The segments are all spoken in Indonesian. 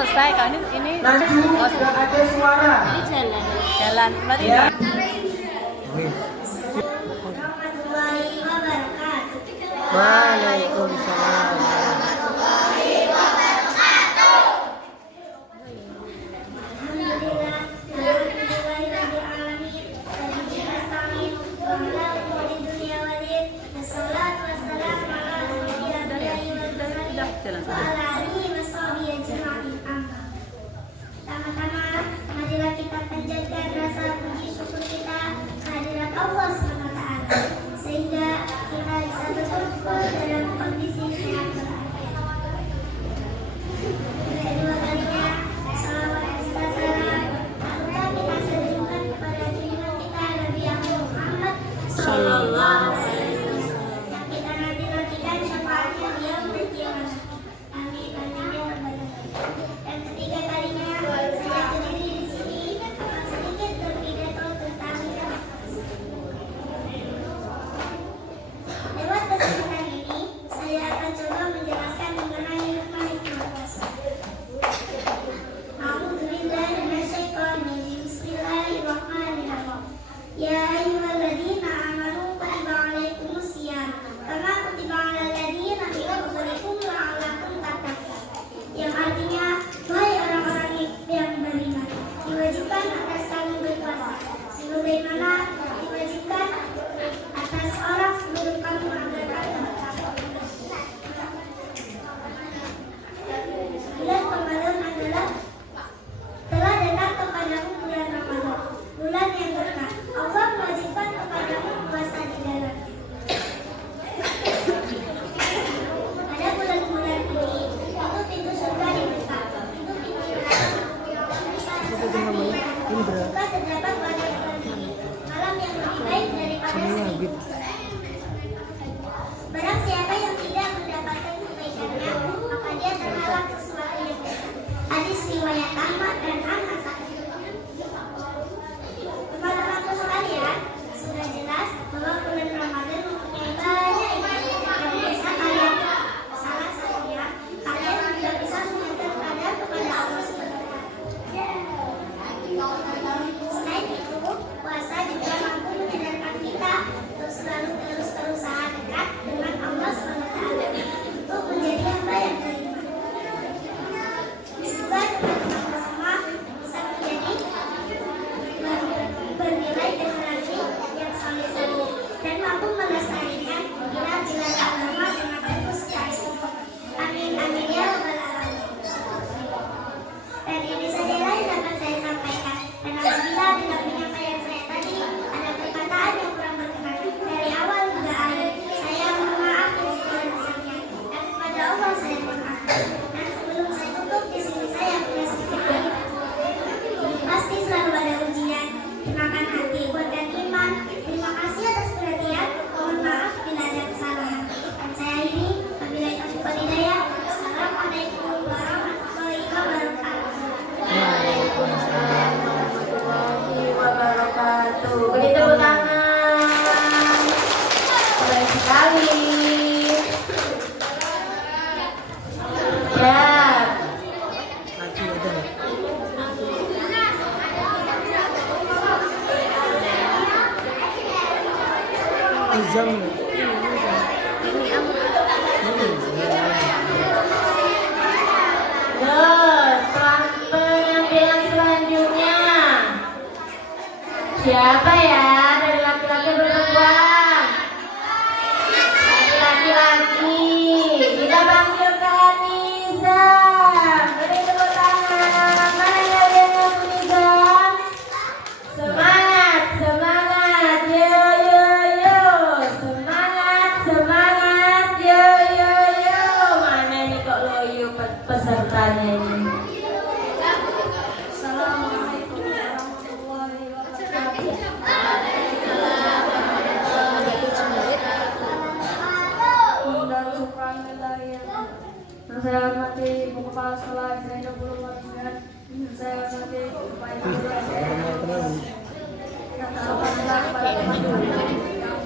selesai kan ini. Maju, sudah ada suara. Ini jalan. Jalan. Mari. Ya. Waalaikumsalam. Pertama-tama, marilah kita panjatkan rasa puji syukur kita kehadirat Allah SWT, sehingga kita bisa betul-betul dalam kondisi sehat walafiat. Kedua kalinya, salawat serta salam, serta kita sanjungkan kepada junjungan kita Nabi Muhammad Sallallahu Alaihi Wasallam, yang kita nanti-nantikan syafaatnya di yaumil qiyamah. Amin amin ya rabbal alamin. Dan ketiga kalinya, saya berdiri di sini akan sedikit berpidato tentang lewat kesempatan ini, saya akan coba menjelaskan mengenai hikmah puasa. A'udzubillahi minasyaitonirrajim. Bismillahirrahmanirrahim. Ya ayyuhalladzina amanu kutiba alaikumusiyam kama kutiba alal ladzina min qablikum la'allakum tattaqun. Yang artinya, wahai orang-orang yang beriman, diwajibkan atas kamu berpuasa sebagaimana diwajibkan atas orang sebelum kamu agar kamu bertakwa. Bulan Ramadan adalah telah datang kepadamu bulan Ramadan, bulan yang berkah. Allah mewajibkan kepadamu puasa di dalamnya. Pada bulan-bulan ini, itu pintu surga dibuka, pintu juga terdapat pada bulan ini, malam yang lebih baik daripada seribu. Barang siapa yang tidak mendapatkan kebaikannya, maka dia terhalang sesuatu yang besar. Hadis riwayat Ahmad dan An-Nasai. Teman-temanku sekalian, sudah jelas bahwa bulan Ramadan mempunyai banyak ibadah yang bisa kalian lakukan. Salah satunya, kalian juga bisa mengingatkan badan kepada Allah SWT. Selain itu, puasa juga mampu menyadarkan kita untuk selalu terus-terusan dekat dengan Allah SWT untuk menjadi hamba yang beriman. Semoga teman-teman semua bisa menjadi bernilai generasi yang soleh-soleh dan mampu melestarikan nilai-nilai agama dengan teguh secara istiqomah. Amin amin ya rabbal alamin. Dan ini sajalah yang dapat saya sampaikan. Dan apabila dalam penyampaian saya tadi ada perkataan yang kurang berkenan dari awal hingga akhir, saya mohon maaf yang sebesar-besarnya. Dan kepada Allah saya berdoa. Dan sebelum saya tutup, di sini saya punya sedikit lagi. Pasti selalu ada ujian. Tenangkan hati, kuatkan iman. Terima kasih atas perhatian. Mohon maaf bila ada kesalahan. Dan saya ini, wabillahi taufiq wal hidayah. Assalamualaikum warahmatullahi wabarakatuh. Waalaikumsalam warahmatullahi wabarakatuh. Beri tepuk tangan. Keren sekali. Ya. Maju ada. Izam. Penampilan selanjutnya. Siapa ya? Dari laki-laki perempuan? Dari laki-laki. Kita panggil Kak Niza. Beri tepuk tangan. Mana kalian yang Niza? Semangat, semangat. Yo yo yo. Semangat, semangat. Yo yo yo. Mana ini kok loyo pesertanya ini? Assalamualaikum warahmatullahi wabarakatuh. Yang saya hormati Ibu Kepala Sekolah Zainab Ulum Marzuhat. Saya hormati Bapak Ibu guru SMA. Dan alhamdulillah kepada teman-teman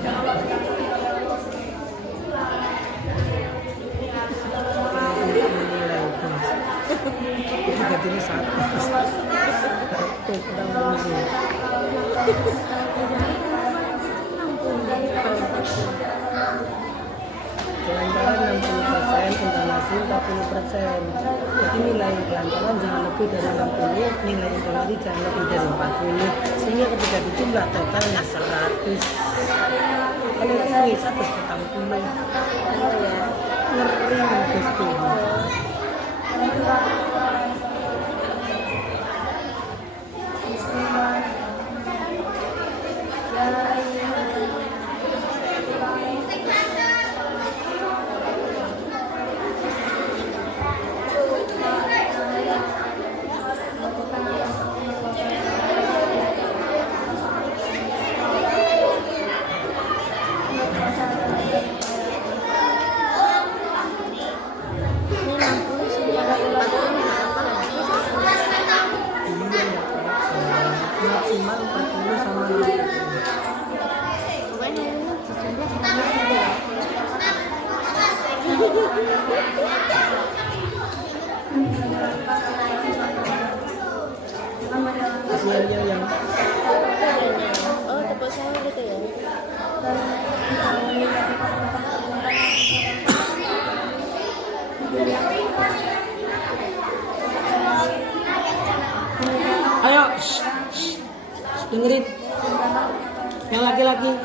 yang Allah berikan kepada Allah. Terima kasih. Kelancaran 60%, intonasi 40%. Jadi nilai kelancaran jangan lebih dari 60, nilai intonasi jangan lebih dari 40. Sehingga ketika dijumlah totalnya 100. Kalau ini 140. Ngeri Gusti. Maksimal 40 sama 60. Kasihannya yang Oh, tepuk tangan gitu ya. ayo dengerin yang laki-laki.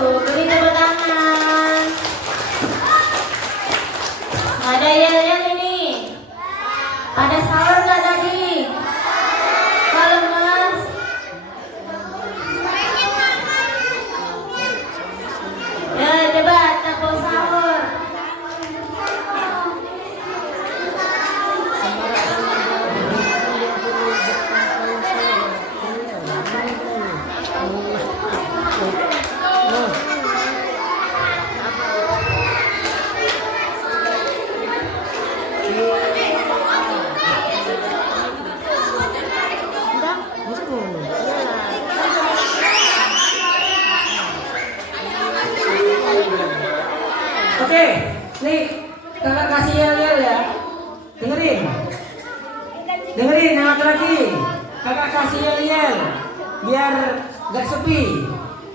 Beri tepuk tangan. Ada yel-yel ini. Ada sahur nggak tadi? Kalau mas. Ya coba tepuk sahur. Oke, nih kakak kasih yel-yel ya. Dengerin yang laki-laki. Kakak kasih yel-yel biar gak sepi.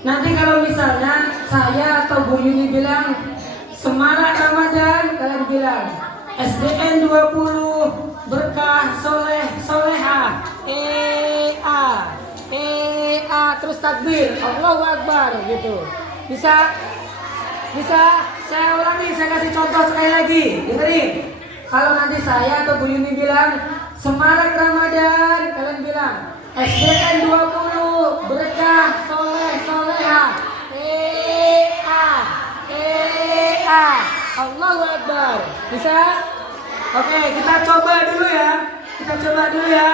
Nanti kalau misalnya saya atau Bu Yuni bilang semarak Ramadan, kalian bilang SDN 20 berkah soleh soleha terus takbir Allahu Akbar gitu. Bisa saya ulangi, saya kasih contoh sekali lagi. Dengerin. Kalau nanti saya atau Bu Yuni bilang semarak Ramadan, kalian bilang SDN 20 berkah soleh soleha Allahu Akbar. Bisa? Oke, kita coba dulu ya.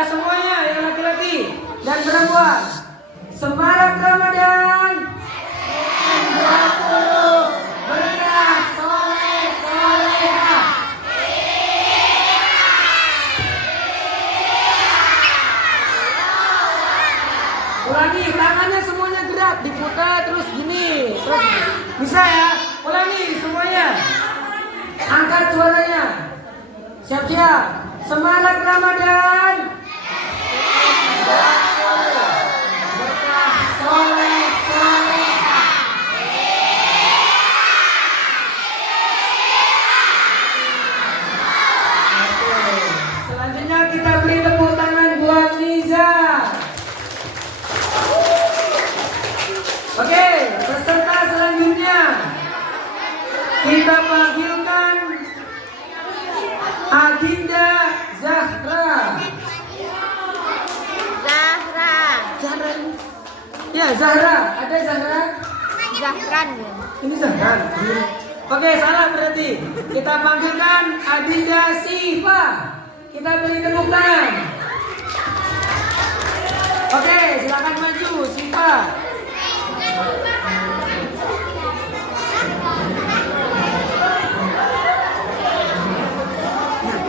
Semuanya yang laki-laki dan perempuan. Semarak Ramadan SDN 20 berkah soleh soleha. Ulangi, tangannya semuanya gerak, diputar terus gini. Terus bisa ya? Ulangi semuanya. Angkat suaranya. Siap-siap. Semarak Ramadan berkah soleh soleha. Selanjutnya kita beri tepuk tangan buat Liza. Oke, peserta selanjutnya kita panggilkan Adinda Zahra. Ya, Zahra. Ada Zahra? Zahran. Ini Zahran. Oke, salah berarti. Kita panggilkan Adinda Siva. Kita beri tepuk tangan. Oke, silakan maju Siva.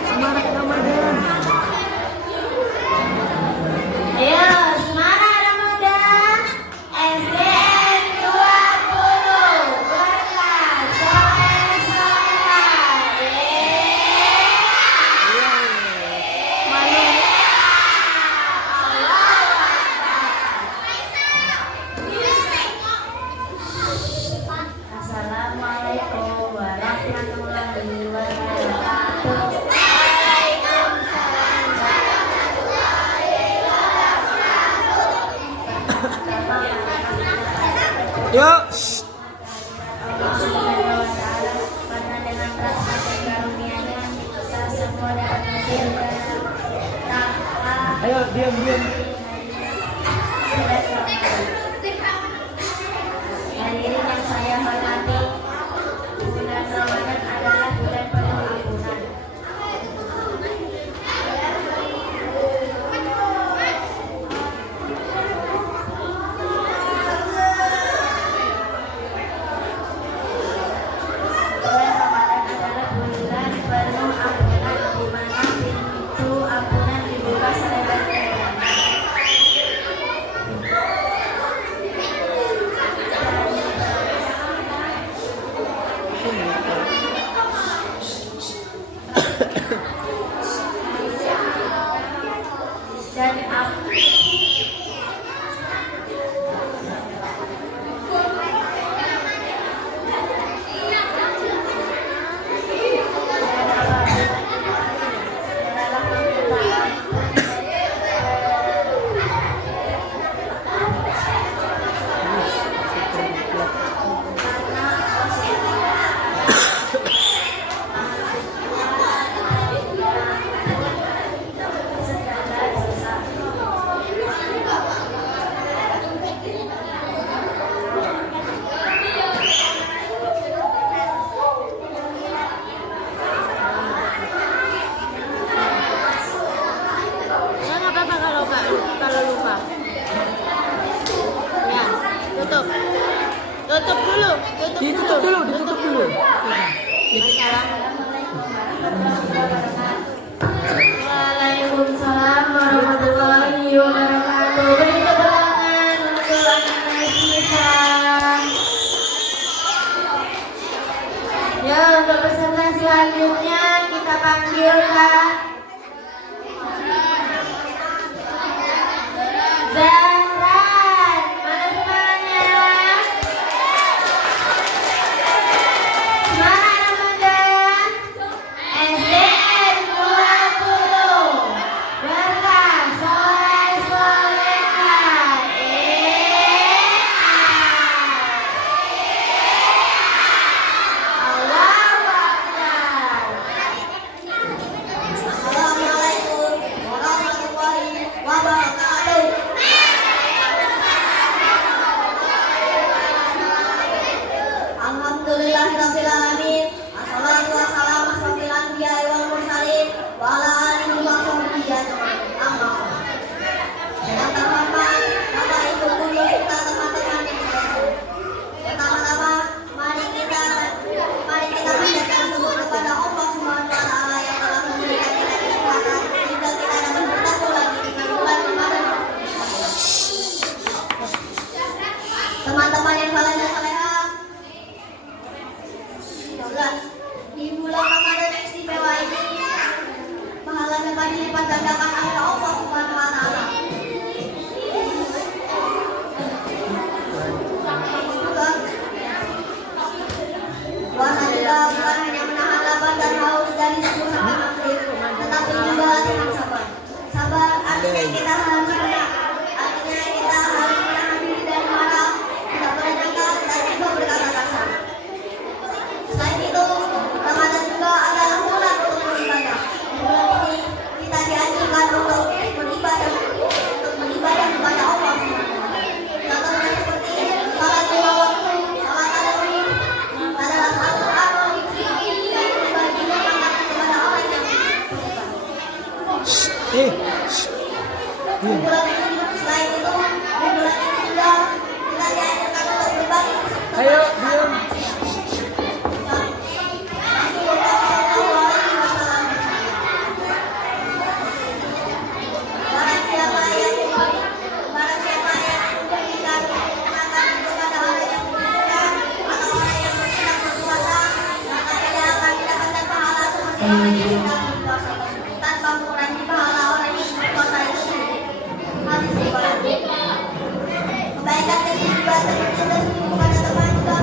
Semarak Ramadan. Ayo, semarak Ramadan SDN 20 berkah soleh Yuk. Allah Subhanahu wa Ta'ala, karena dengan rahmat dan karunia-Nya kita semua dapat hadir dan Ayo diam. hadirin yang saya hormati, bulan Ramadan adalah bulan penuh ampunan. Bulan Ramadan adalah bulan penuh ampunan, di mana pintu ampunan dibuka selebar-lebarnya. Dan Nggak apa-apa kalau lupa. Ya, tutup. Tutup dulu. Ditutup dulu. Waalaikumsalam warahmatullahi wabarakatuh. Beri tepuk tangan untuk anak-anak kita. Ya, untuk peserta selanjutnya kita panggil Kak Zahran. Mana semangatnya? Semangat Ramadan. SDN 20 Berkah Soleh-Soleha. Allahu Akbar. Assalamualaikum warahmatullahi wabarakatuh. Alhamdulillahirabbil alamin. Assalatu wassalamu asrofil anbiya'i wal mursalin wa ala alihi wa sahbihi ajmain. Amma ba'd. Yang terhormat Bapak Ibu guru serta teman-teman yang saya hormati. Pertama-tama mari kita panjatkan syukur kepada Allah Subhanahu wa Ta'ala yang telah memberikan kita kesempatan sehingga kita dapat bertemu lagi dengan bulan Ramadan. Teman-teman yang saleh dan salehah, di bulan Ramadan yang istimewa ini pahala dapat dilipat gandakan oleh Allah Subhanahu wa Ta'ala. Puasa juga bukan hanya menahan lapar dan haus dari sebuah maghrib, tetapi juga latihan sabar. Sabar artinya kita harus menahan diri dari marah, tidak berenangkan dan juga berkata kasar. Selain itu, Ramadan juga adalah bulan untuk beribadah. Di bulan ini kita dianjurkan untuk beribadah kepada Allah Subhanahu wa Ta'ala. Contohnya seperti salat 5 waktu, salat tarawih adalah satu amal yang berbagi semangat kepada orang yang beribadah. Di bulan ini, selain itu, di bulan ini juga kita dianjurkan untuk berbagi. Ayo diam. Barang siapa yang memberikan makanan kepada orang yang membutuhkan atau orang yang sedang berpuasa, maka tidak akan mendapatkan pahala seperti orang yang sedang berpuasa tanpa mengurangi pahala orang yang berpuasa itu. Hadis riwayat. Kebaikan ini juga seperti rezeki kepada teman juga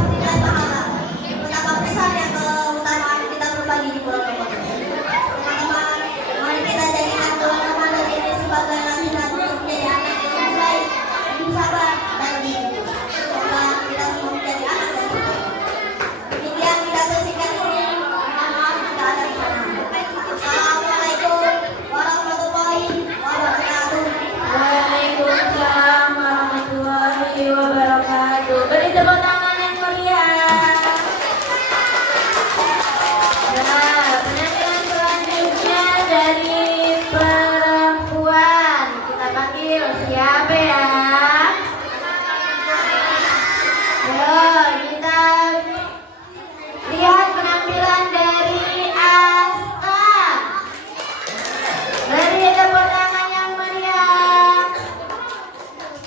Siapa ya? Ayo kita lihat penampilan dari Asta. Beri tepuk tangan yang meriah.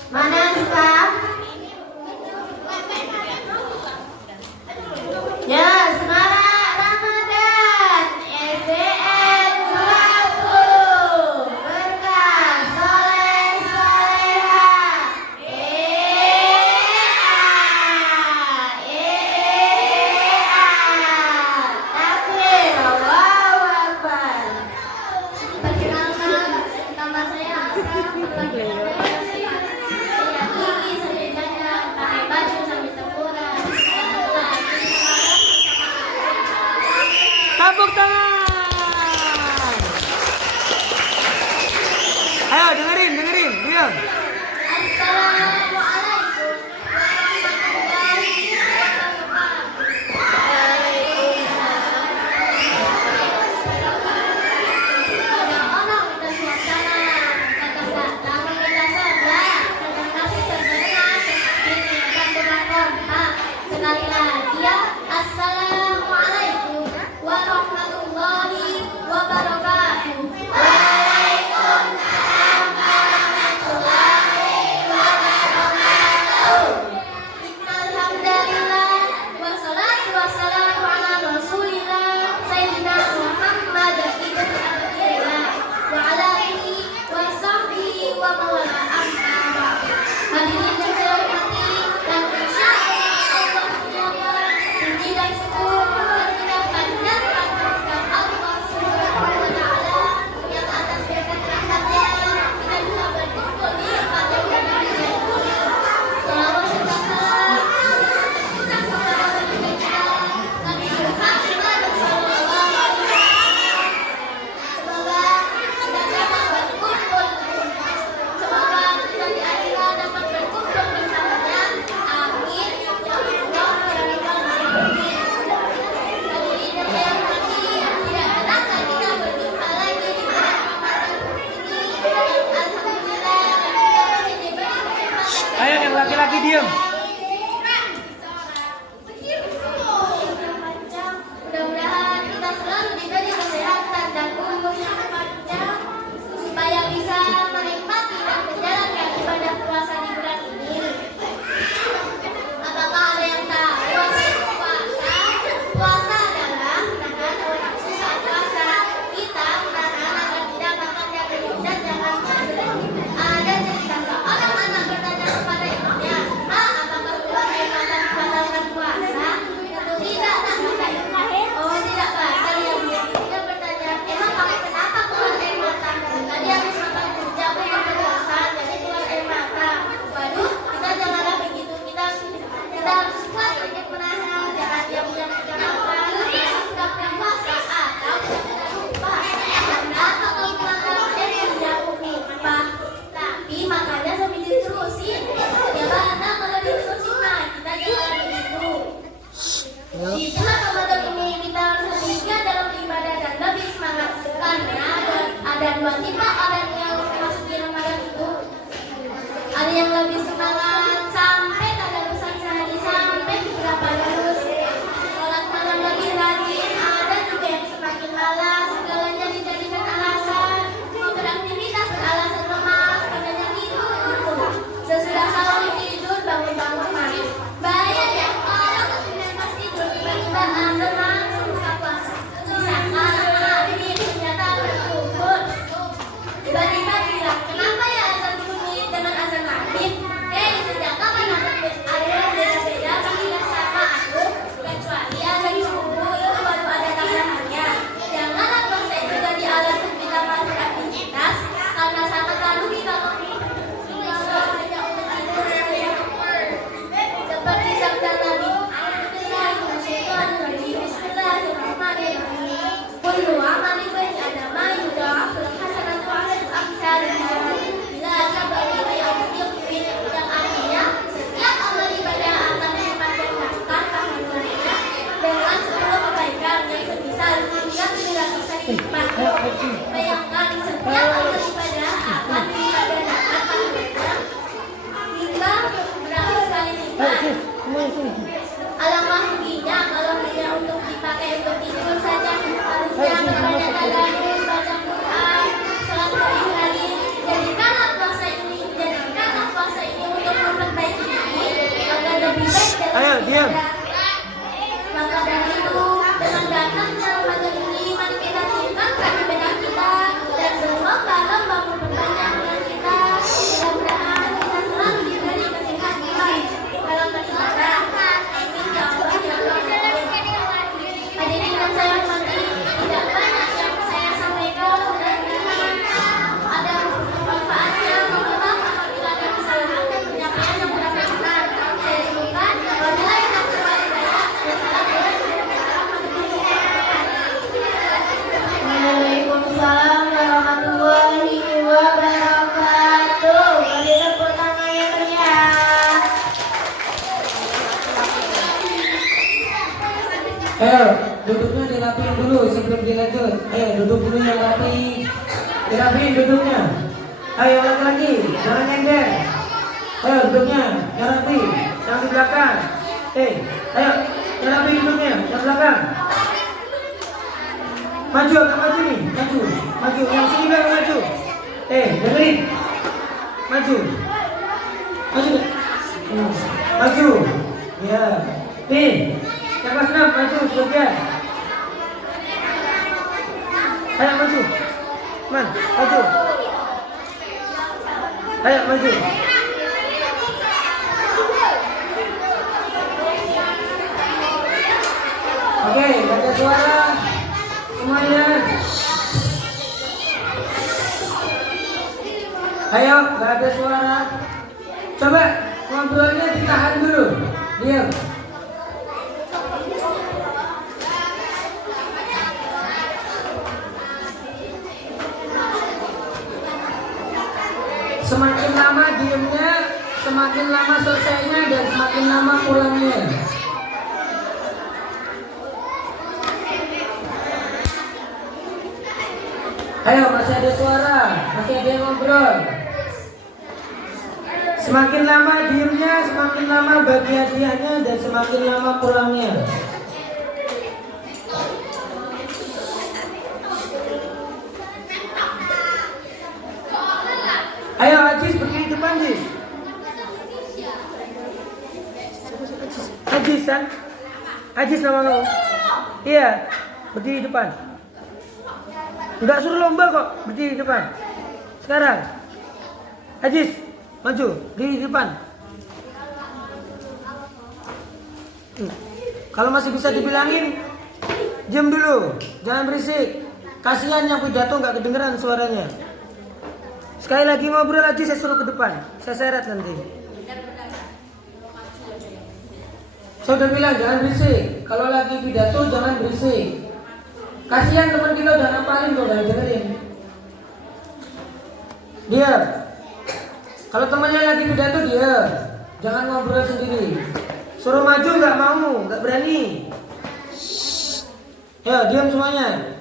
Mana Asta? Ya, Semarang Ramadan SDN 20 Berkah Soleh Soleha Takbir Allahu Akbar. Perkenalkan, nama saya Asa. Gigi sebenarnya pakai baju sambil tepuran. Tepuk tangan. Ayo dengerin, diam. Assalamualaikum warahmatullahi Sekali lagi ya, Assalamualaikum warahmatullahi wabarakatuh. Waalaikumsalam warahmatullahi wabarakatuh. Alhamdulillah wassalatu wassalamu ala Rasulillah Sayyidina Muhammad ibn Abdillah wa ala alihi wa sahbihi wa mawala amma ba'du. Hadirin yang saya hormati dan insyaallah Allah puji dan syukur kita panjatkan kepada Allah Subhanahu wa taala yang atas berkat rahmatnya kita bisa berkumpul di pada bulan yang mulia. Selawat serta salam kepada Nabi kita Nabi Muhammad sallallahu alaihi wasallam. Semoga kita dapat berkumpul. Semoga kita di akhirat dapat berkumpul bersamanya. Amin. Ya Allah, ya Rabbal alamin. Hadirin yang saya hormati, tidak terasa kita berjumpa lagi di bulan Ramadan ini. Alhamdulillah, kita masih diberi kesempatan. Ayo yang laki-laki diam. Mudah-mudahan kita selalu diberi kesehatan dan umur yang panjang supaya bisa menikmati dan menjalankan ibadah puasa di bulan ini. Apakah ada yang tahu puasa? Puasa adalah menahan hawa nafsu saat puasa. Kita menahan agar tidak makan yang berlebihan dan jangan makan. Ada cerita seorang anak bertanya kepada ibunya, "Ma, apakah keluar air mata membatalkan puasa?" Tentu tidak, nak, kata ibunya. Oh, tidak batal ya, Bu. Dia bertanya, "Emang kamu kenapa keluar air mata?" Tadi habis makan kerja, aku yang berdosa, jadi keluar air mata. Waduh, kita janganlah begitu. Kita harus kuat untuk menahan. Jangan diam-diam kita makan. Sikap yang puasa atau kita lupa. Karena kalau makan tidak lupa. Tapi makannya sambil diterusin. Bagaimana kalau diterusin? Nah, kita jangan begitu. Di bulan Ramadan ini kita harus lebih giat dalam ibadah dan lebih semangat karena ada dua tipe orang yang masuk di Ramadan itu. Ada yang lebih semangat sampai tadarusan sehari sampai beberapa juz. Sholat malam lebih rajin. Ada juga yang semakin malas, segalanya dijadikan alasan. Beraktivitas beralasan lemas, katanya tidur. Sesudah sahur tidur, bangun-bangun main. Bayang ya, kalau kemudian pas tidur tiba-tiba azan langsung buka puasa. Disangka ini ternyata berkumpul. Tiba-tiba bilang, kenapa ya azan bunyi dengan azan maghrib? sebelum dilanjut. Ayo duduk dulu yang rapi. Dirapiin duduknya. Ayo laki-laki, jangan nyender. Ayo duduknya, yang rapi. Yang di belakang. Ayo, yang rapi duduknya, yang belakang. Maju, agak maju nih, maju. Yang sini biar maju. Dengerin. Maju. Maju. Ya. Nih, yang kelas 6 maju sebagian. Ayo maju. Maju. Ayo maju. Oke, baca suara semuanya. Ayo, gak ada suara. Coba ngobrolnya ditahan dulu. Diam. Semakin lama diamnya, semakin lama selesainya dan semakin lama pulangnya. Ayo, masih ada suara, masih ada yang ngobrol. Semakin lama diamnya, semakin lama bagi hadiahnya dan semakin lama pulangnya. Ayo Ajis, berdiri depan Ajis. Ajis kan? Ajis nama lo? Iya, berdiri depan. Enggak suruh lomba kok, berdiri depan. Sekarang Ajis, maju, berdiri depan. Kalau masih bisa dibilangin, diam dulu, jangan berisik. Kasihan yang pidato nggak kedengeran suaranya. Sekali lagi ngobrol aja saya suruh ke depan. Saya seret nanti. Saya udah bilang jangan berisik. Kalau lagi pidato jangan berisik. Kasihan teman kita udah ngapalin kok gak dengerin. Diam. Kalau temannya lagi pidato diam. Jangan ngobrol sendiri. Suruh maju nggak mau, nggak berani. Ya diam semuanya.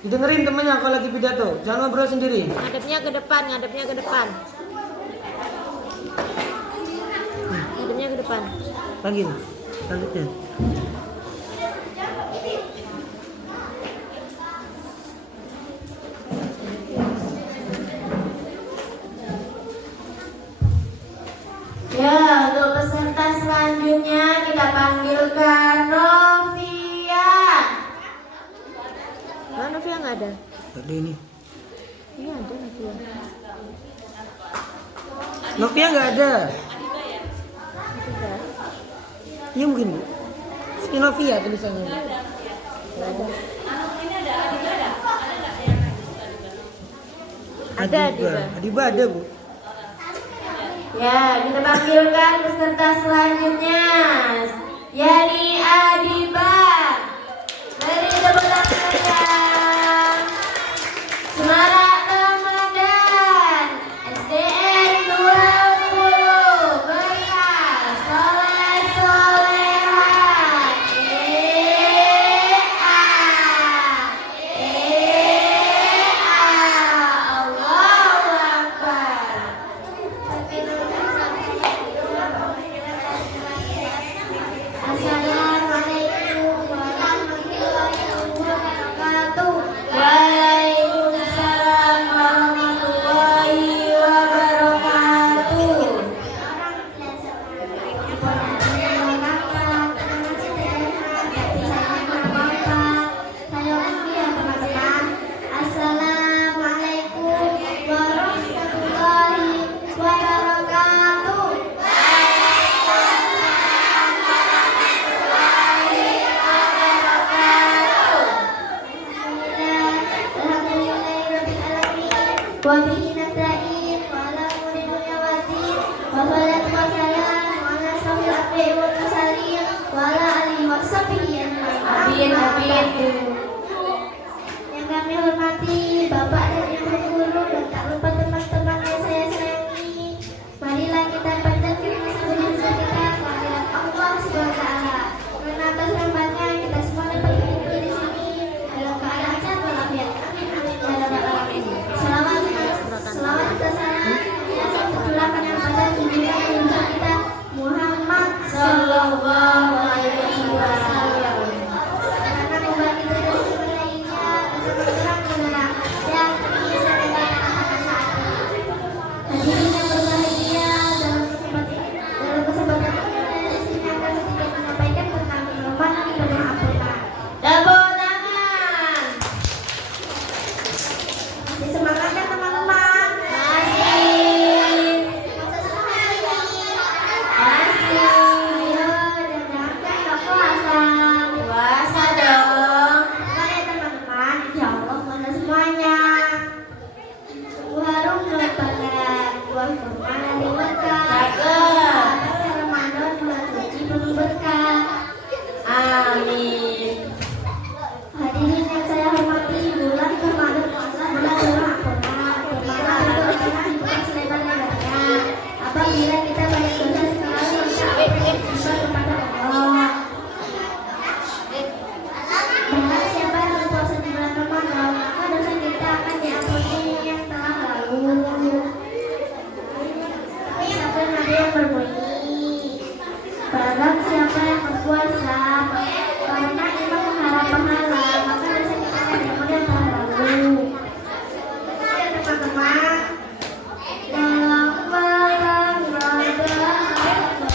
Didengerin temennya kalau lagi pidato, jangan ngobrol sendiri. Ngadepnya ke depan. Ngadepnya ke depan. Panggil, selanjutnya. Ya, untuk peserta selanjutnya kita panggilkan Novian. Mana Novia nggak ada? Ada ini. Ini ada Novia. Novia nggak ada. Tidak. Iya mungkin Bu. Si Novia tulisannya. Ada. Adiba ada Bu. Ya, kita panggilkan peserta selanjutnya. Yani Adiba. Dari tepuk tangan. Semarak Ramadan. SDN 20. Bekas soleh solehan. Allahu Akbar. Assalamualaikum warahmatullahi wabarakatuh. Waalaikumsalam warahmatullahi wabarakatuh. Assalamualaikum warahmatullahi wabarakatuh. Wabihi nasta'in wa ala umuri dunya waddin wa salatu wa salam ala asyrofil anbiya'i wal mursalin wa ala alihi wa sahbihi ajma'in. Yang kami hormati Bapak dan Ibu guru dan tak lupa teman-teman yang saya sayangi. Marilah kita panjatkan puji-puji kita kehadirat Allah Subhanahu wa taala. Karena atas rahmatnya kita semua dapat hidup di sini dalam yang berbunyi, barang siapa yang berpuasa karena iman mengharap pahala, maka dosa kita kemudian terlalu. Teman-teman, dalam barang rada apa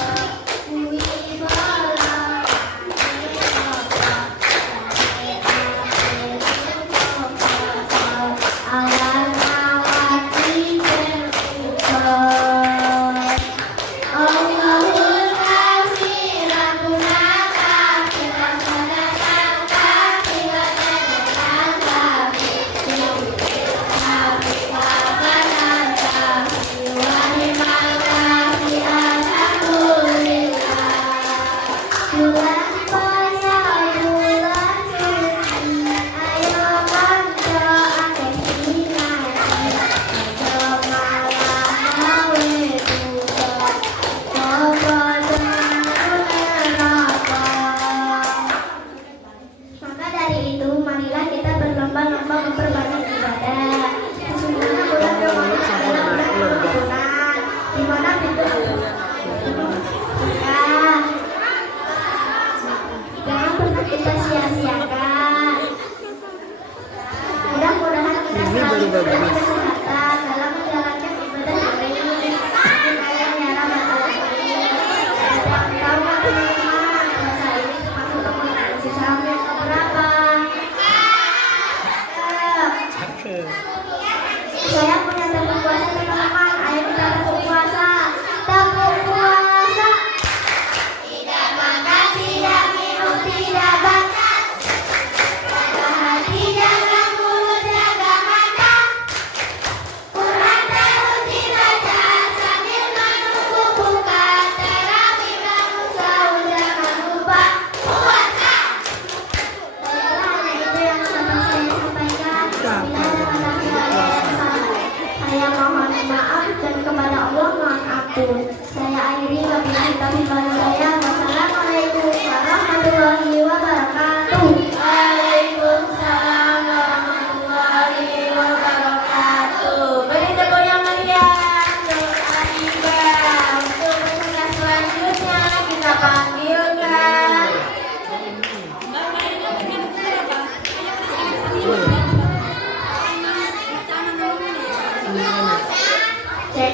Maka dari itu, marilah kita berlomba-lomba memperbanyak ibadah. Sesungguhnya bulan Ramadan adalah bulan pengampunan, di mana kita jangan pernah kita sia-siakan. Mudah-mudahan kita selalu diberi kesehatan dalam menjalankan ibadah ini. Amin ya rabbal alamin. Tahu nggak teman-teman, puasa ini termasuk rekomendasi saham yang keberapa? Saya punya tepuk puasa teman-teman. Ayo kita tepuk puasa. Tepuk puasa. Tidak makan, tidak minum, tidak makan. Jaga hati, jaga mulut, jaga mata. Quran terus dibaca sambil menunggu buka. Terawih bangun sahur, jangan lupa puasa. Hanya itu yang dapat saya sampaikan. Bila ada kata-kata yang salah, saya mohon maaf dan kepada Allah mohon ampun. Saya akhiri wabillahi taufiq wal hidayah. Wassalamualaikum warahmatullahi wabarakatuh. Waalaikumsalam warahmatullahi wabarakatuh. Beri tepuk yang meriah untuk Anibah. Untuk peserta selanjutnya kita panggilkan. Cek.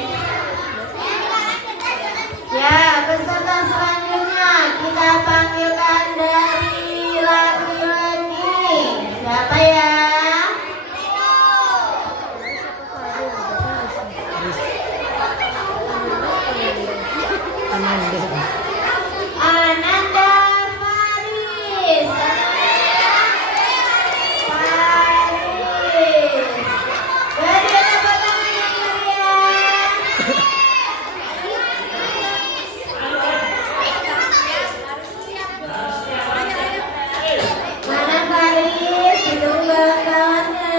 Ya, peserta selanjutnya kita panggilkan dari laki-laki. Siapa ya? Ananda Faris. Faris. Beri tepuk tangan yang meriah. Mana Faris? Hidung kawannya.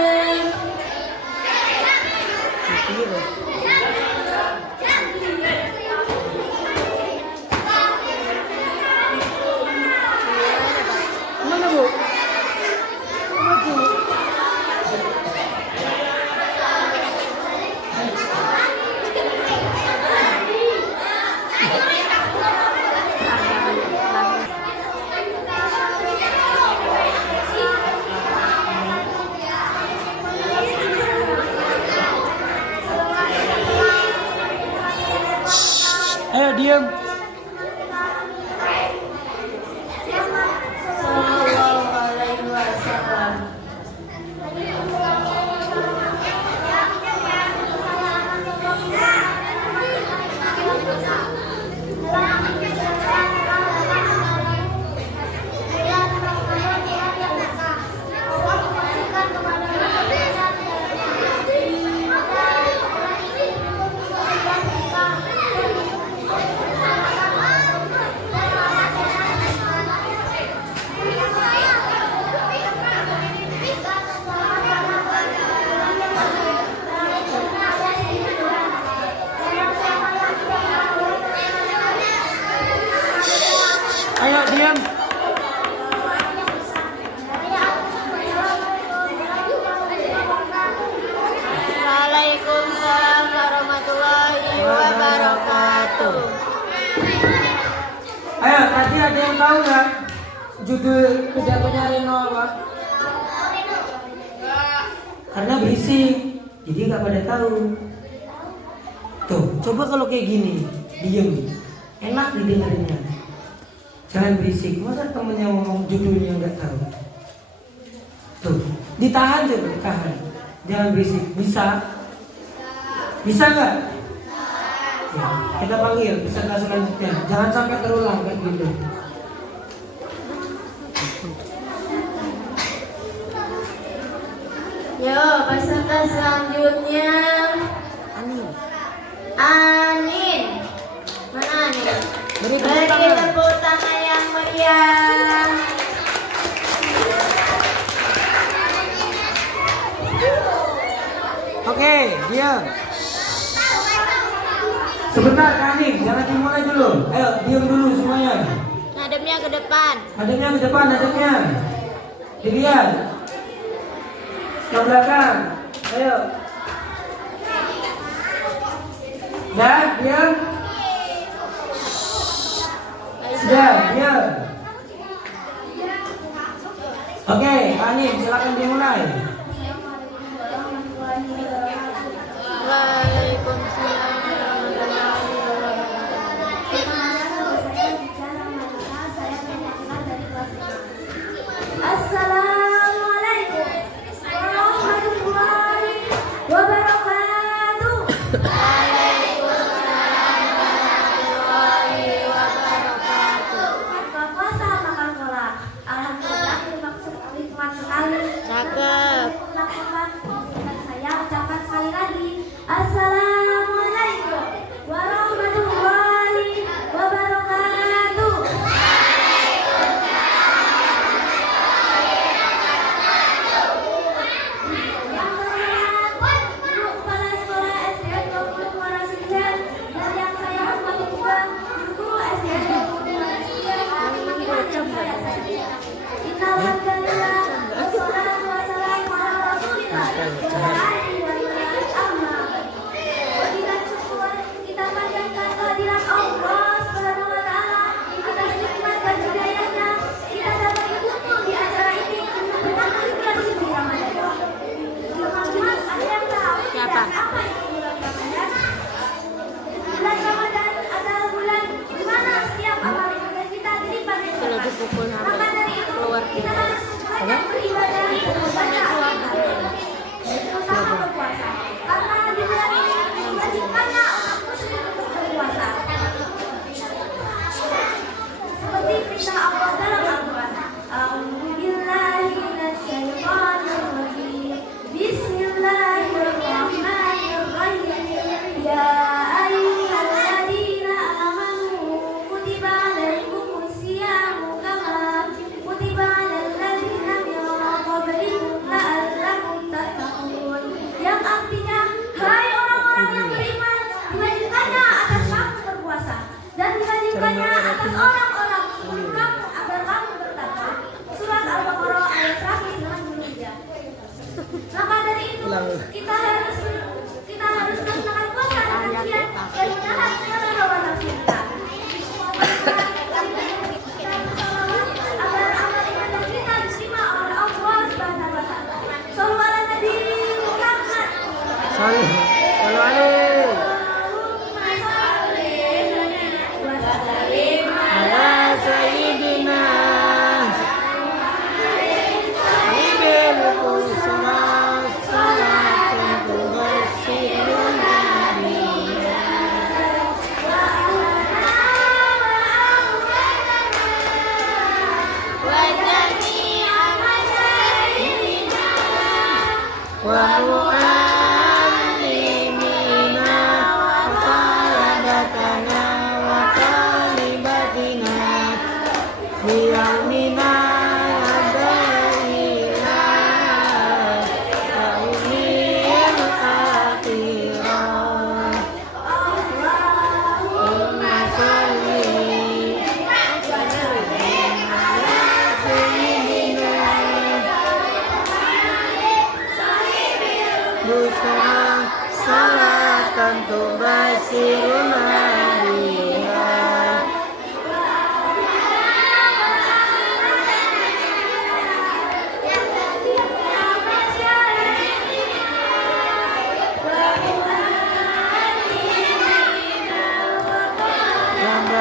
Mana bu? Ayo diam. Sallallahu alaihi wasallam. Ayo diam. Waalaikumsalam warahmatullahi wabarakatuh. judul pidatonya Reno apa? Karena berisik, jadi nggak pada tahu. Tuh, coba kalau kayak gini, diem, enak didengarnya. Jangan berisik, masa temennya ngomong judulnya nggak tahu. Tuh, ditahan coba, ditahan. Jangan berisik, bisa? Bisa nggak? Ya, kita panggil peserta selanjutnya. Jangan sampai terulang kayak gitu. Yo, peserta selanjutnya Anin. Mana Anin? Beri tepuk tangan yang meriah. Oke, diam. Sebentar, Anin, jangan dimulai dulu. Ayo, diam dulu semuanya. Ngadepnya ke depan. Hadapnya ke depan, hadapnya. Dilihat. Ke belakang. Ayo. Dah, diam. Sudah, diam. Oke, Anin, silakan dimulai. Waalaikumsalam warahmatullahi Assalamualaikum warahmatullahi wabarakatuh. Buka puasa makan kolak. Alhamdulillah nikmat sekali. Cakep. Saya ucapkan sekali lagi Assalamualaikum warahmatullahi wabarakatuh. Yang terhormat Guru Kepala Sekolah SDN 20 Muara Singen dan yang saya hormati juga Guru SDN 20 Muara Singen teman-teman yang saya sayangi. Innalhamdulillah wassalatu wassalamu ala rasulillah wa ala alihi wa sahbihi amma ba'd. Pujian syukur kita panjatkan kehadiran Allah Subhanahu wa taala atas nikmat dan hidayahnya kita dapat berkumpul di acara ini dengan bulan suci Ramadan. Teman-teman, ada yang tahu Siapa? apa itu bulan Ramadan? Bulan Ramadan adalah bulan di mana setiap amal ibadah kita dilipat Itu lagi pukul maka dari itu keluar kita harus banyak beribadah dan banyak beribadah. Terutama berpuasa. Karena di bulan ini diwajibkannya umat muslim untuk berpuasa. Seperti perintah Allah dalam Al-Quran. A'udzubillahi minasyaitonirrajim. Bismillahirrahmanirrahim. Ya ayyuhalladzina amanu kutiba alaikumus syiamu kama kutiba alal ladzina min qablikum la'allakum tattaqun. Yang artinya, hai orang-orang yang beriman, diwajibkannya atas kamu berpuasa dan diwajibkannya atas orang-orang sebelum kamu agar kamu bertakwa. Surat Al-Baqarah ayat 163. Maka dari itu kita harus melaksanakan puasa dengan giat dan menahan segala hawa nafsu kita. Agar amal ibadah kita diterima oleh Allah Subhanahu wa taala. Shallu ala Nabi Muhammad. Salih. Kalau Ale. Allahumma shalli wa sallim ala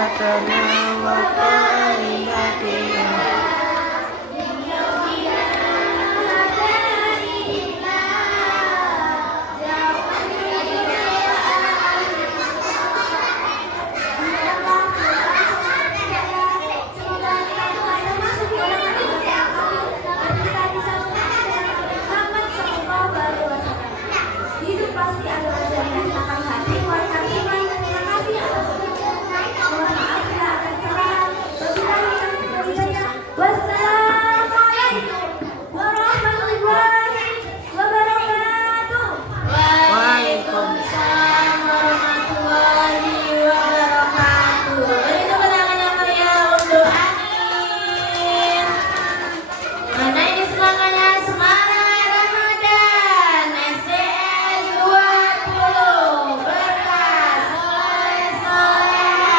صلاتنا وقائمتنا Hidup pasti adalah jalan akan hati, warna iman, terima kasih atas dukungan. Mohon maaf bila ada kesalahan. Wabillahi taufiq. Wassalamualaikum warahmatullahi wabarakatuh. Waalaikumsalam warahmatullahi wabarakatuh. Beri tepuk tangan yang meriah untuk Anin. Mana ini semangatnya? Semangat Ramadan. SDN 20 berkas soleh-soleha.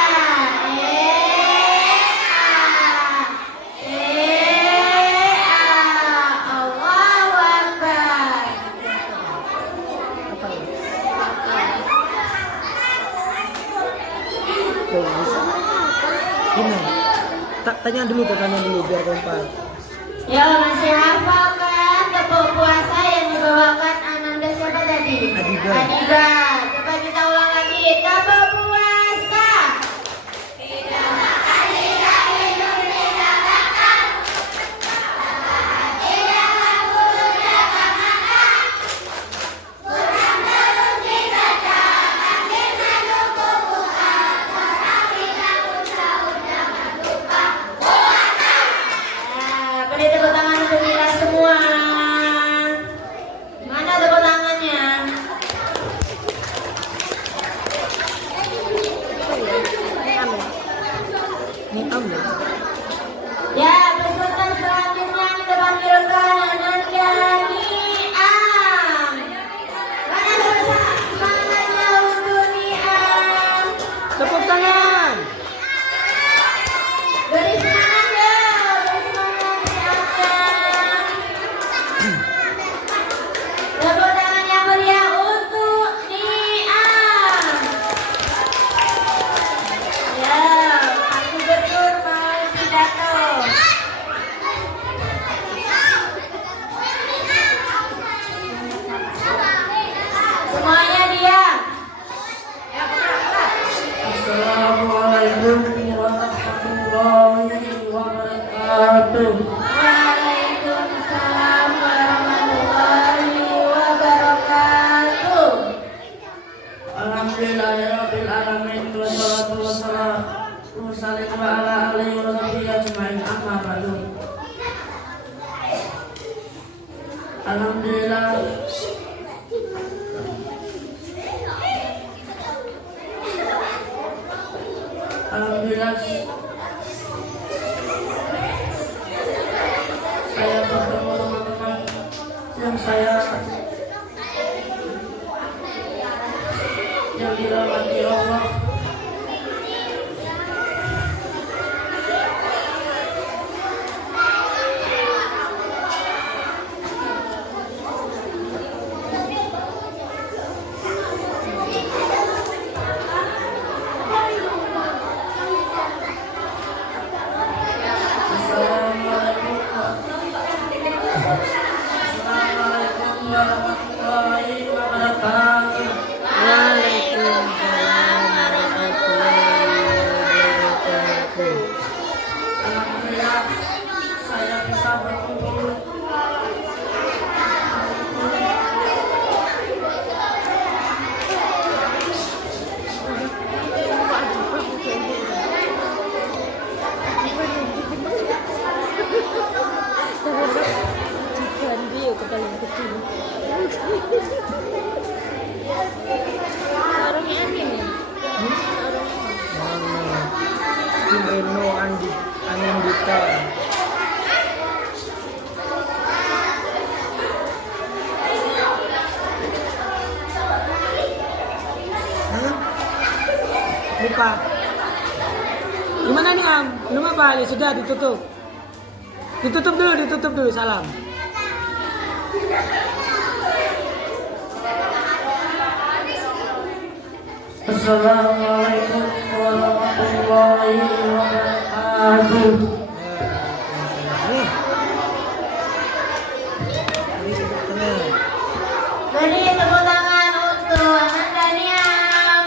Allahu Akbar. Gimana? Tanya dulu biar kompak. Ya, masih hafal kan tepuk puasa yang dibawakan Ananda siapa tadi? Adiga. Adiga. Coba kita ulang lagi. Tepuk puasa. Beri tepuk tangan untuk kita semua. Mana tepuk tangannya? Ini ambil. Ya, peserta selanjutnya kita panggilkan Ananda Niam. Mana semangatnya untuk Niam? Tepuk tangan. Beri semangat ya, beri semangat Niamnya. Tepuk tangan yang meriah untuk Niam. Ya, aku betul mau pidato. Semuanya diam. Assalamualaikum warahmatullahi wabarakatuh. Waalaikumsalam warahmatullahi wabarakatuh. Alhamdulillahirabbil alamin wassalatu wassalamu ala alihi wa sahbihi ajmain amma ba'du. Alhamdulillah saya bertemu teman-teman yang dirahmati Allah. Assalamualaikum warahmatullahi wabarakatuh. Waalaikumsalam warahmatullahi wabarakatuh. Alhamdulillah saya bisa berkumpul Ganti ya ke paling kecil. Sarungnya Anin ya? Sarungnya. Tim Reno Anindita. Hah? Lupa. Gimana nih Am? Belum apa? Ya sudah ditutup. Ditutup dulu salam. Assalamualaikum warahmatullahi wabarakatuh. Nih. Ini tepuk tangan. Beri tepuk tangan untuk Ananda Niam.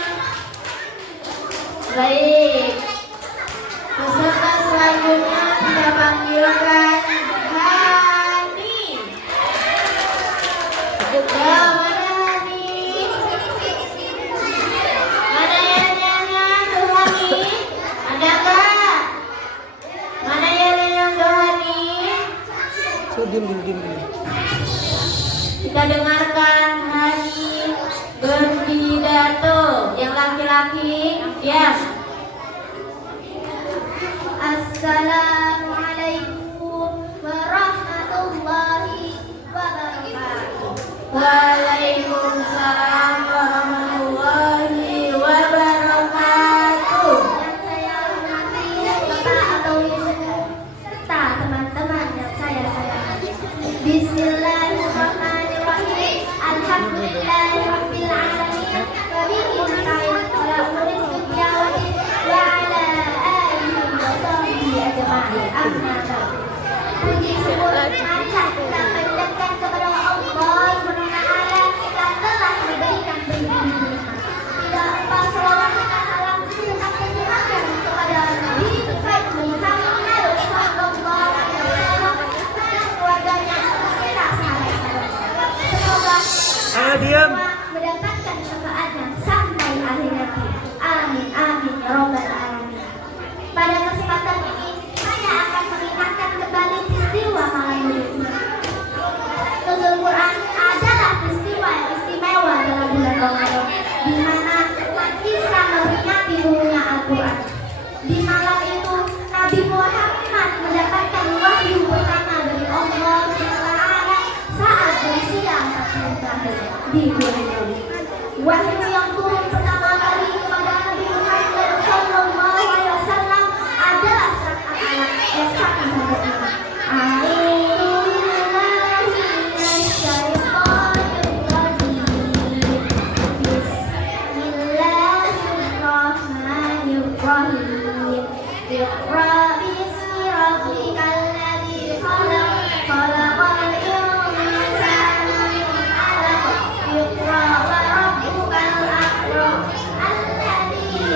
Baik. Peserta selanjutnya kita panggilkan Hani. Ya, mana Hani? Mana yang tuh Hani? Ada nggak? Mana yang tuh Hani? So, diam. Kita dengarkan Hani berpidato. Yang laki-laki, ya. Assalamualaikum warahmatullahi wabarakatuh. Waalaikumsalam warahmatullahi wabarakatuh. Yang saya hormati Bapak atau Ibu serta teman-teman yang saya sayangi. Bismillahirrahmanirrahim. Alhamdulillahirabbil alamin. Wa bihi nasta'in ala umuri dunya wa din wa ala alihi wa sahbihi ajma'in. Amma ba'du. Puji syukur marilah kita panjatkan kepada Allah Subhanahu wa taala yang telah memberikan berlimpah nikmat. Tidak lupa selawat dan salam serta kemuliaan kepada Nabi Muhammad sallallahu alaihi wasallam dan keluarganya serta sahabat-sahabat. Semoga Diam. mendapatkan syafaatnya sampai akhir nanti. Amin amin ya robbal alamin. Pada kesempatan ini saya akan mengingatkan kembali peristiwa malam ini. Nuzul Quran adalah peristiwa yang istimewa dalam bulan Ramadan, di mana umat Islam memperingati turunnya Al-Quran. Di malam itu Nabi Muhammad mendapatkan wahyu pertama dari Allah SWT saat berusia 40 tahun di bulan ini. Wahyu yang turun pertama kali kepada Nabi Muhammad SAW adalah surat Al-Alaq ayat 1 sampai 5. Bismillahirrahmanirrahim. Iqra bismi rabbikal ladzi khalaq. Khalaqal insana min 'alaq. Iqra wa rabbukal akram. Alladzi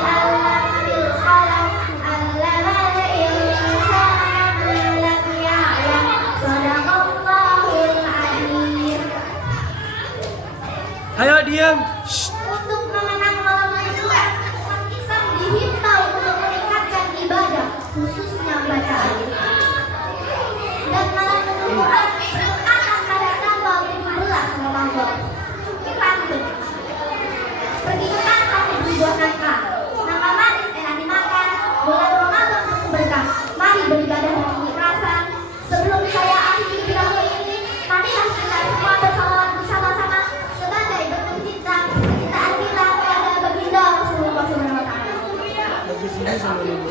'allama bil qalam. 'Allamal insana ma lam ya'lam. Shadaqallahul 'azim. Ayo diam. Untuk mengenang malam Jumat, umat Islam dihimbau untuk meningkatkan ibadah, khususnya bacaan. Dan malam Jumat akan pada tanggal 17 Ramadan. Lanjut. Pergi ke pasar berbuah nangka. Nangka manis enak dimakan. Bulan Ramadan penuh berkah. Mari beribadah dan keikhlasan. Sebelum saya akhiri pidato ini, marilah kita semua bersalawat bersama-sama sebagai bentuk cinta kecintaan kita kepada baginda Rasulullah SAW. Habis ini sama dulu.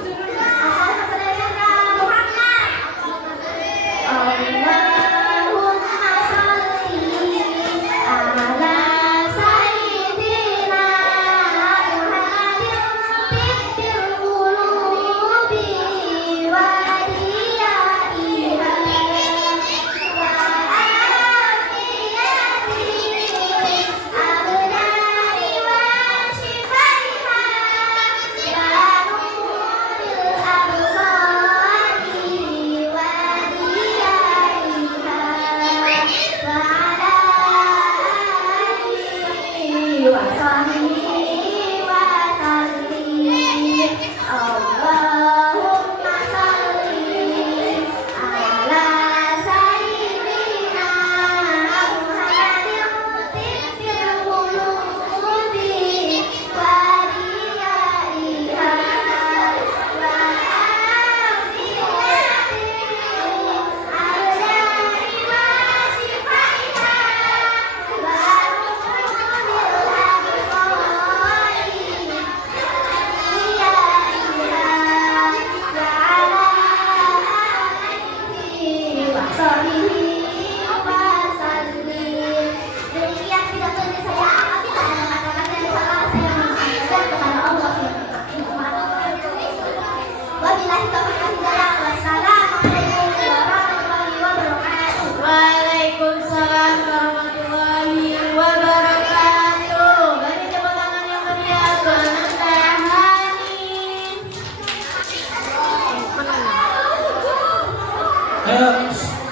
Allahumma sholli ala sayyidina Muhammadin tibbil qulubi wa diyaiha wa afiyati abdani wa shifaiha wa nuril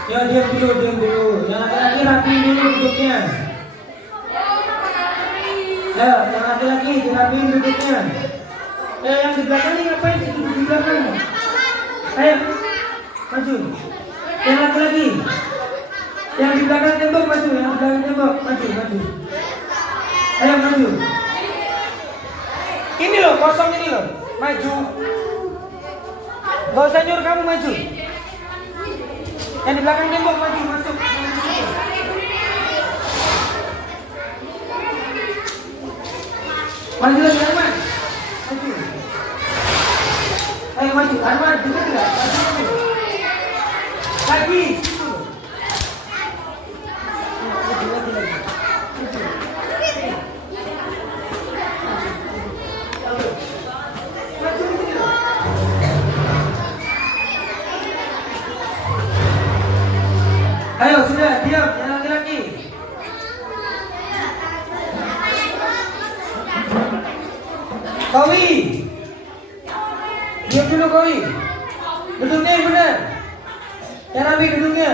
Ya diam dulu. Yang laki-laki rapiin dulu duduknya. Ya, yang laki-laki dirapiin duduknya. Yang di belakang ini ngapain sih duduk di belakang? Ayo, maju. Yang laki-laki. Yang di belakang tembok maju, maju. Ayo maju. Ini loh, kosong ini loh. Maju. Gak usah nyuruh kamu maju. Yang di belakang tembok maju, masuk. Maju lagi Arman. Maju. Ayo maju, Arman, bisa tidak? Maju. Lagi. Ayo sudah diam yang laki-laki. Kowi, diam dulu Kowi. Duduknya yang benar. Yang rapi duduknya.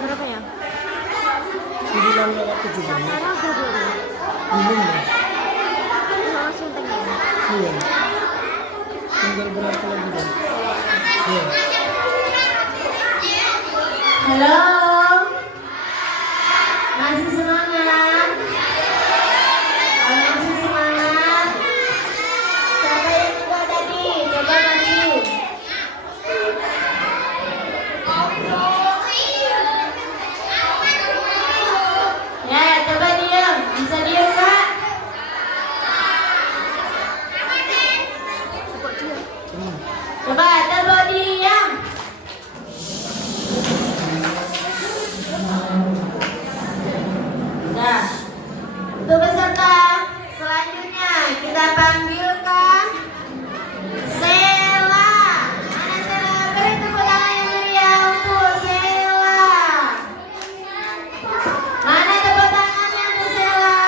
Berapa ya? 9:17. Belum ya? Langsung tanya. Iya. Tinggal berapa lagi dong? Iya. Halo. Masih semangat? Kalau masih semangat, siapa yang juga tadi? Coba maju. Ya, coba diam. Bisa diam, Kak? Coba, coba diam. Nah, untuk peserta selanjutnya kita panggilkan Sela. Mana Sela? Beri tepuk tangan yang meriah untuk Sela. Mana tepuk tangannya untuk Sela?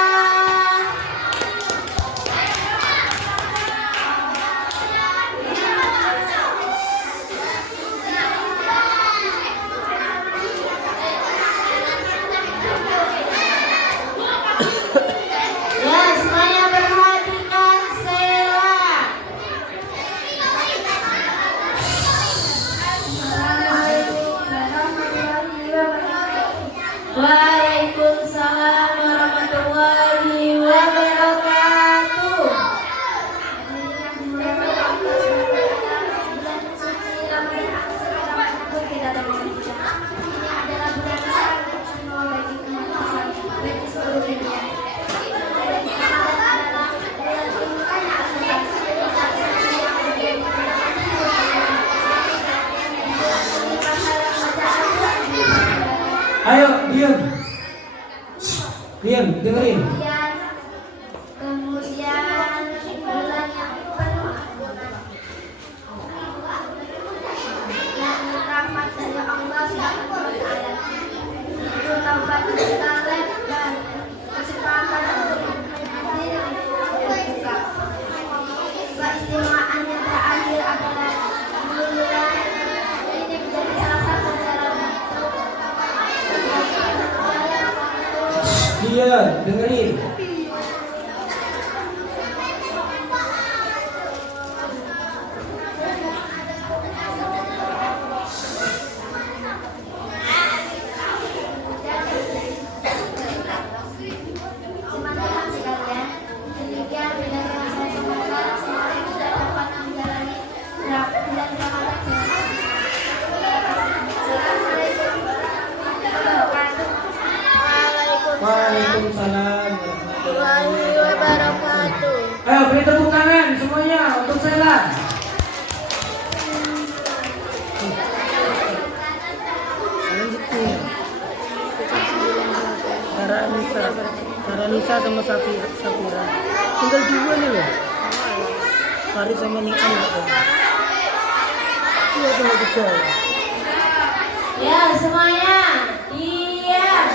Ya, semuanya perhatikan Sela. Waalaikumsalam warahmatullahi wabarakatuh. Ayo diam. Diam, dengerin. Kemudian bulan yang penuh ampunan dan rahmat dari Allah Subhanahu wa taala. Itu taubat sekalian dan kesempatan untuk hadir berbuka. Keistimewaan yang terakhir adalah bulan ini menjadi salah satu jalan Diam, dengerin. teman-teman sekalian. Demikian bila yang saya temukan, semoga kita dapat menjalani bulan Ramadan dengan Assalamualaikum warahmatullahi wabarakatuh. Waalaikumsalam Warahmatullahi wabarakatuh. Ayo beri tepuk tangan semuanya untuk Sela. Selanjutnya Farhanisa sama Safira. Tinggal dua nih loh. Faris sama Nikan loh. Iya tinggal tiga. Ya semuanya, diam.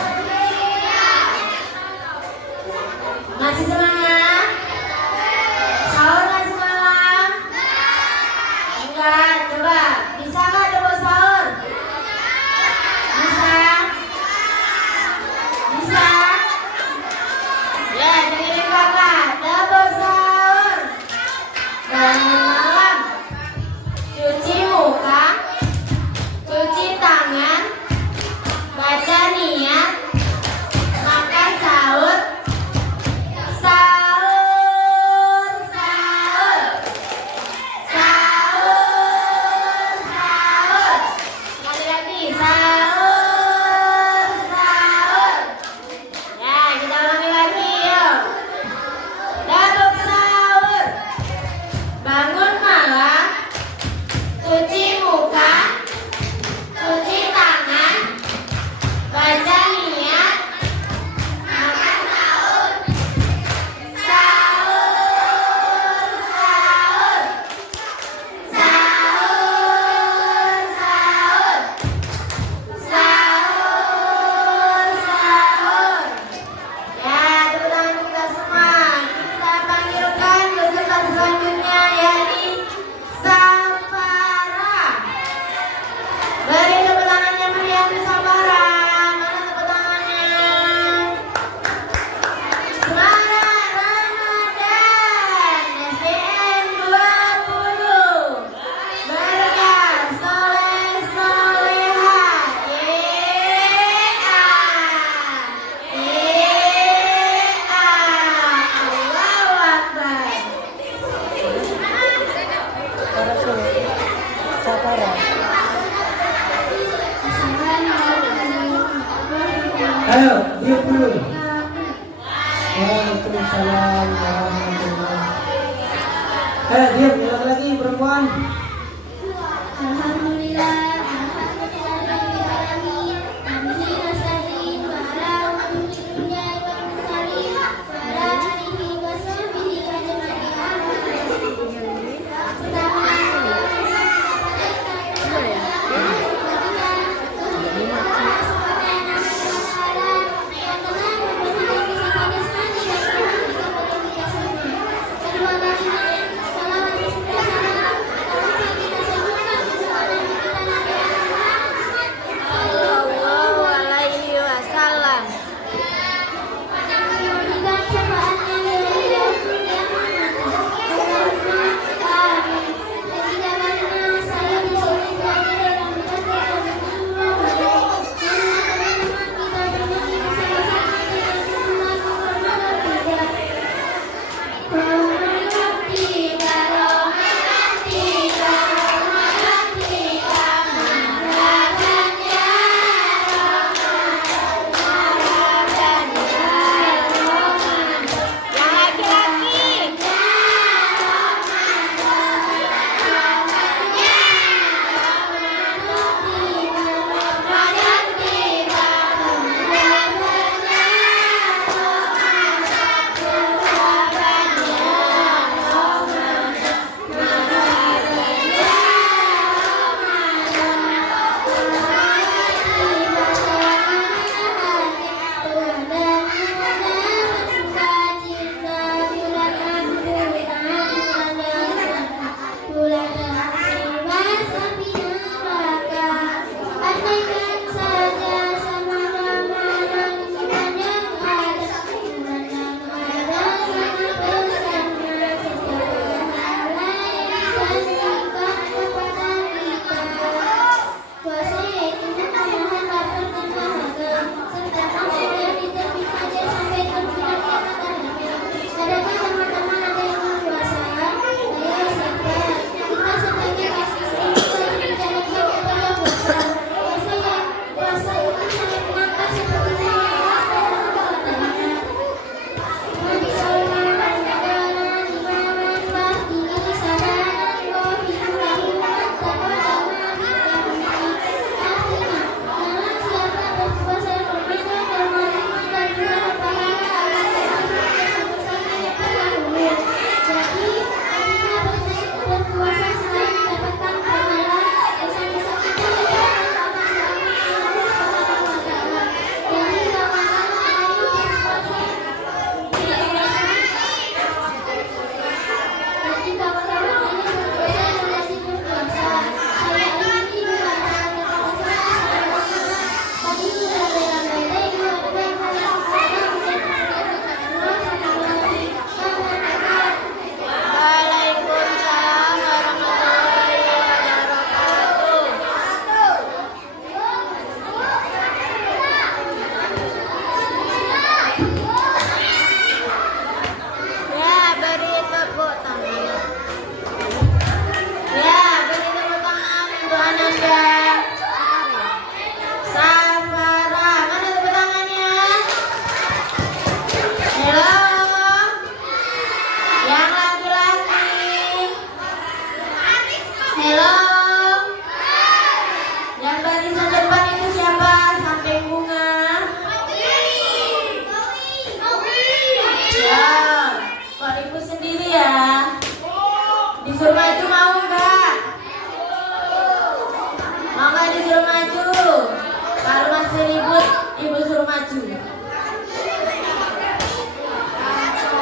maju.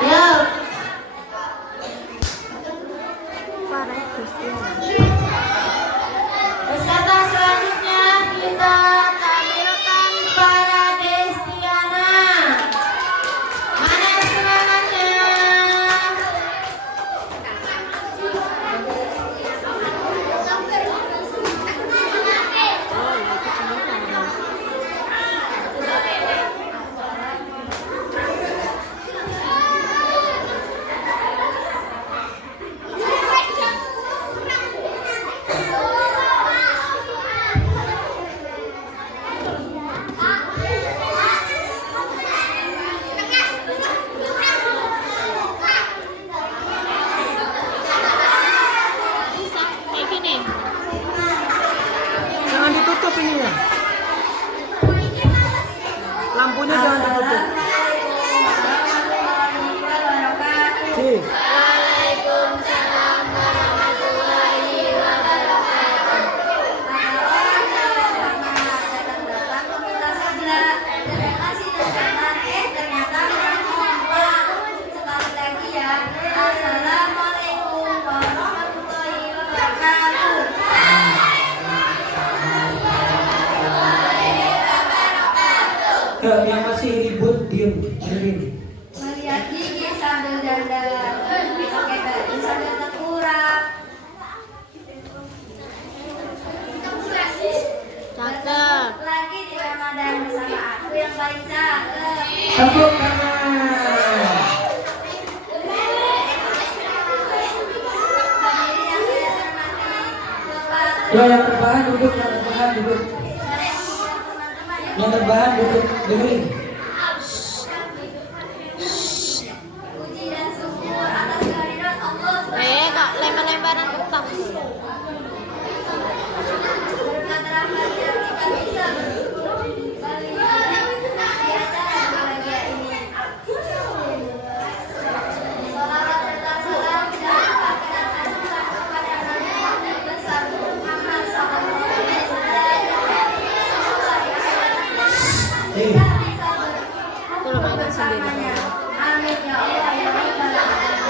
Ya. Peserta selanjutnya kita tampilkan para Destiana. Mana semangatnya? Jangan ditutup ini ya. Lampunya jangan ditutup. Si. Waalaikumsalam warahmatullahi wabarakatuh. Datang meminta sebelah. Terima kasih datang. Ternyata lupa. Sekali lagi ya. Assalamualaikum warahmatullahi wabarakatuh. Yang masih ribut diem, dengerin. Melihat gigi sambil dandan, pakai baju sambil tengkurap. Cakep. Lagi di Ramadan bersama aku yang paling cakep. Tepuk tangan. Hadirin yang saya hormati, Bapak, Ya, yang terbahan duduk, yang terbahan duduk. teman-teman yang Yang terbahan duduk, dengerin. puji dan syukur atas kehadiran Allah. Kak, lempar-lemparan kertas. Berkat rahmat yang kita bisa berkumpul di acara bahagia ini. Salawat serta salam dan kepada anugerah kepada Nabi Muhammad besar Muhammad sallallahu alaihi wasallam. Kita bisa berkumpul bersamanya. Amin ya Allah ya Rabbal alamin.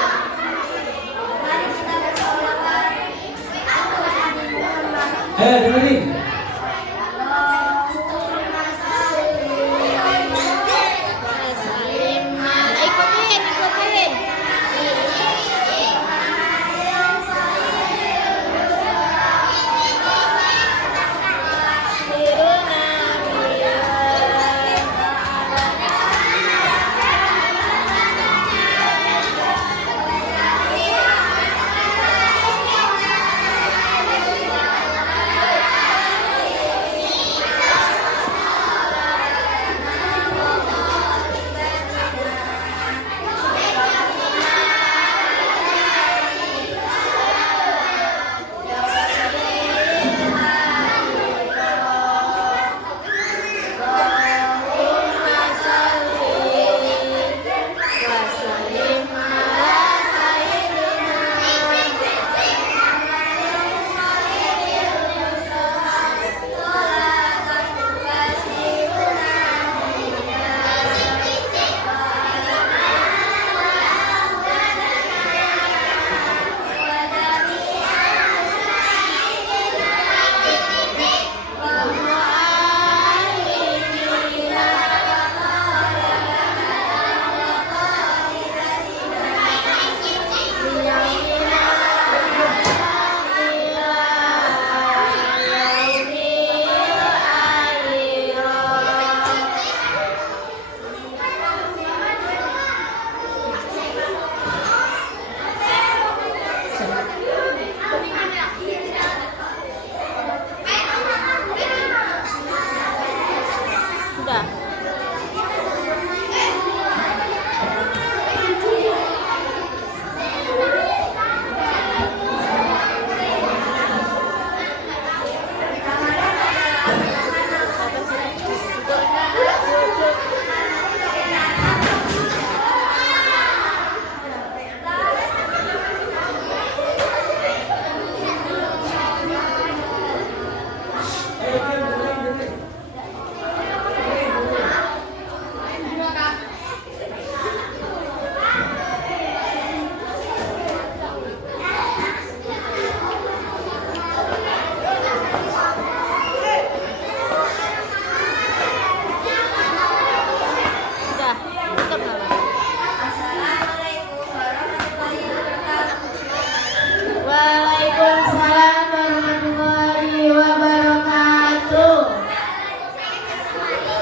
Mari kita bersolawat kepada Nabi Muhammad. Dengerin. Ikutin.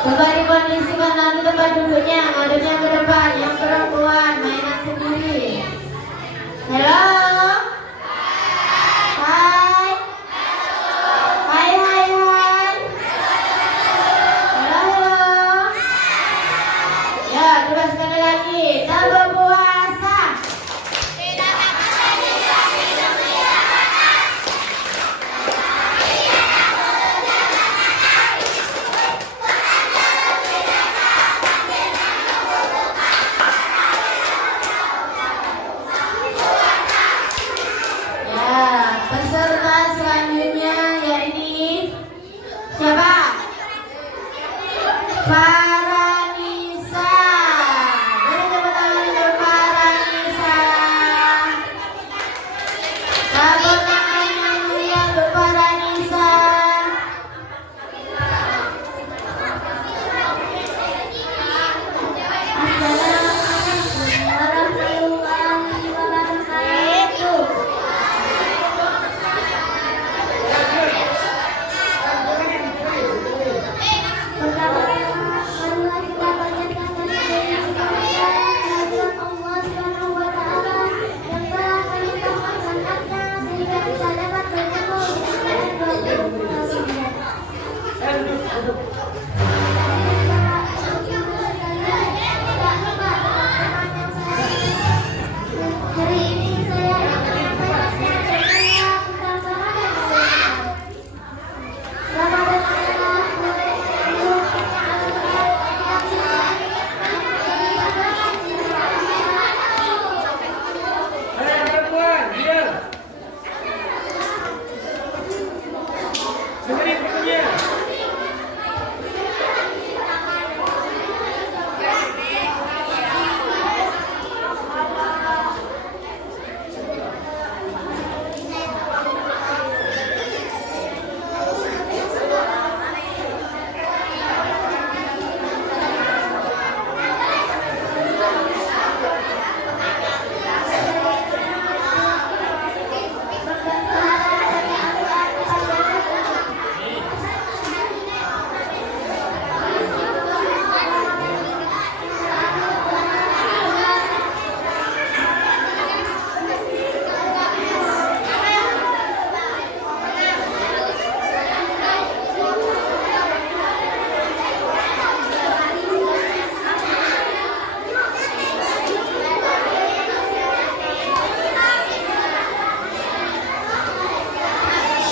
Coba dikondisikan lagi tempat duduknya, ngadepnya ke depan. Yang perempuan mainan sendiri. Halo. Hai. Hai hai hai. Halo halo. Ya, coba sekali lagi. Tak berpuasa. Ya, peserta selanjutnya yakni siapa? Faranisa. Beri tepuk tangan untuk Faranisa. Tepuk tangan yang mulia untuk Faranisa. Assalamualaikum warahmatullahi wabarakatuh. Pertama, kita panjatkan puji kehadirat Allah Subhanahu wa Ta'ala yang telah melimpahkan rahmatnya sehingga kita dapat bertemu dengan 2029. Hari ini saya akan menyampaikan tentang Ramadan adalah Hei perempuan, diam. Dengerin bukunya.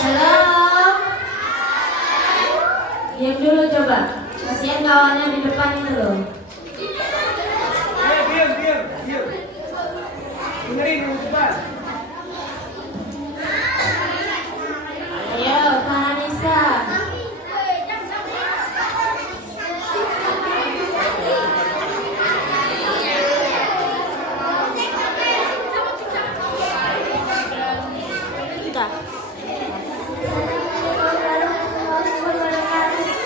Shalom. Diam dulu coba. Kasihan kawannya di depan itu loh. Hei, diam. Dengerin yang cepat. Ayo, Faranisa.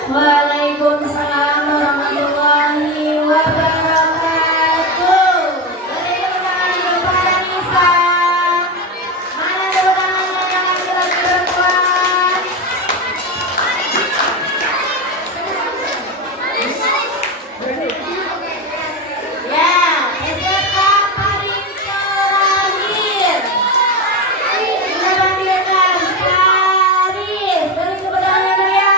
Waalaikumsalam warahmatullahi wabarakatuh. Beri tepuk tangan untuk Faranisa. Mana tepuk tangannya yang laki-laki perempuan? Ya, peserta paling terakhir. Kita panggilkan Faris. Beri tepuk tangan yang meriah.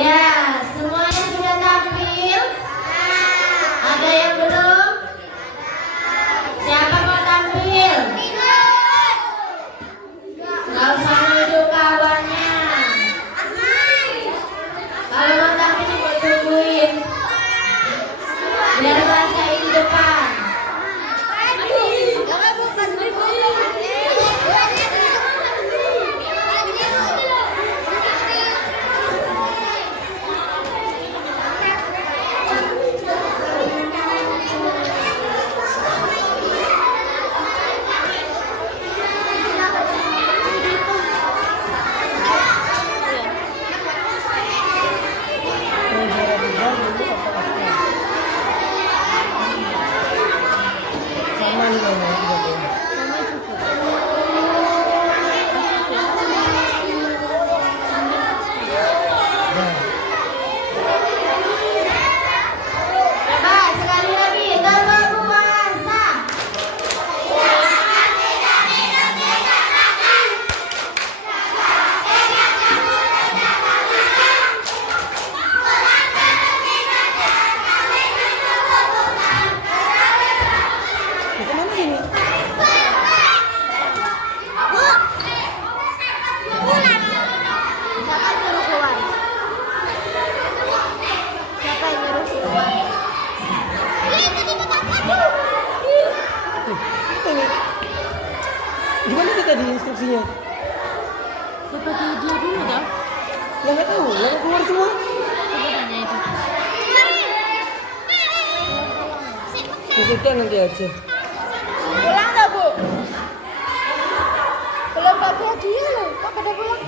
Ya, semuanya sudah tampil? Ada yang belum? Siapa mau tampil? Nggak usah nunjuk kawannya. Kalau mau tampil gue tungguin. Biar rasain depan. Sama nih kayaknya. Coba sekali lagi, berpuasa. Itu mana ini? Ini. Gimana kita di instruksinya? Seperti dia dulu dah. Ya nggak tahu, yang keluar semua. Coba tanya itu. Disita nanti aja. Pulang dah, Bu? Belum pagi dia loh. Kok pada pulang?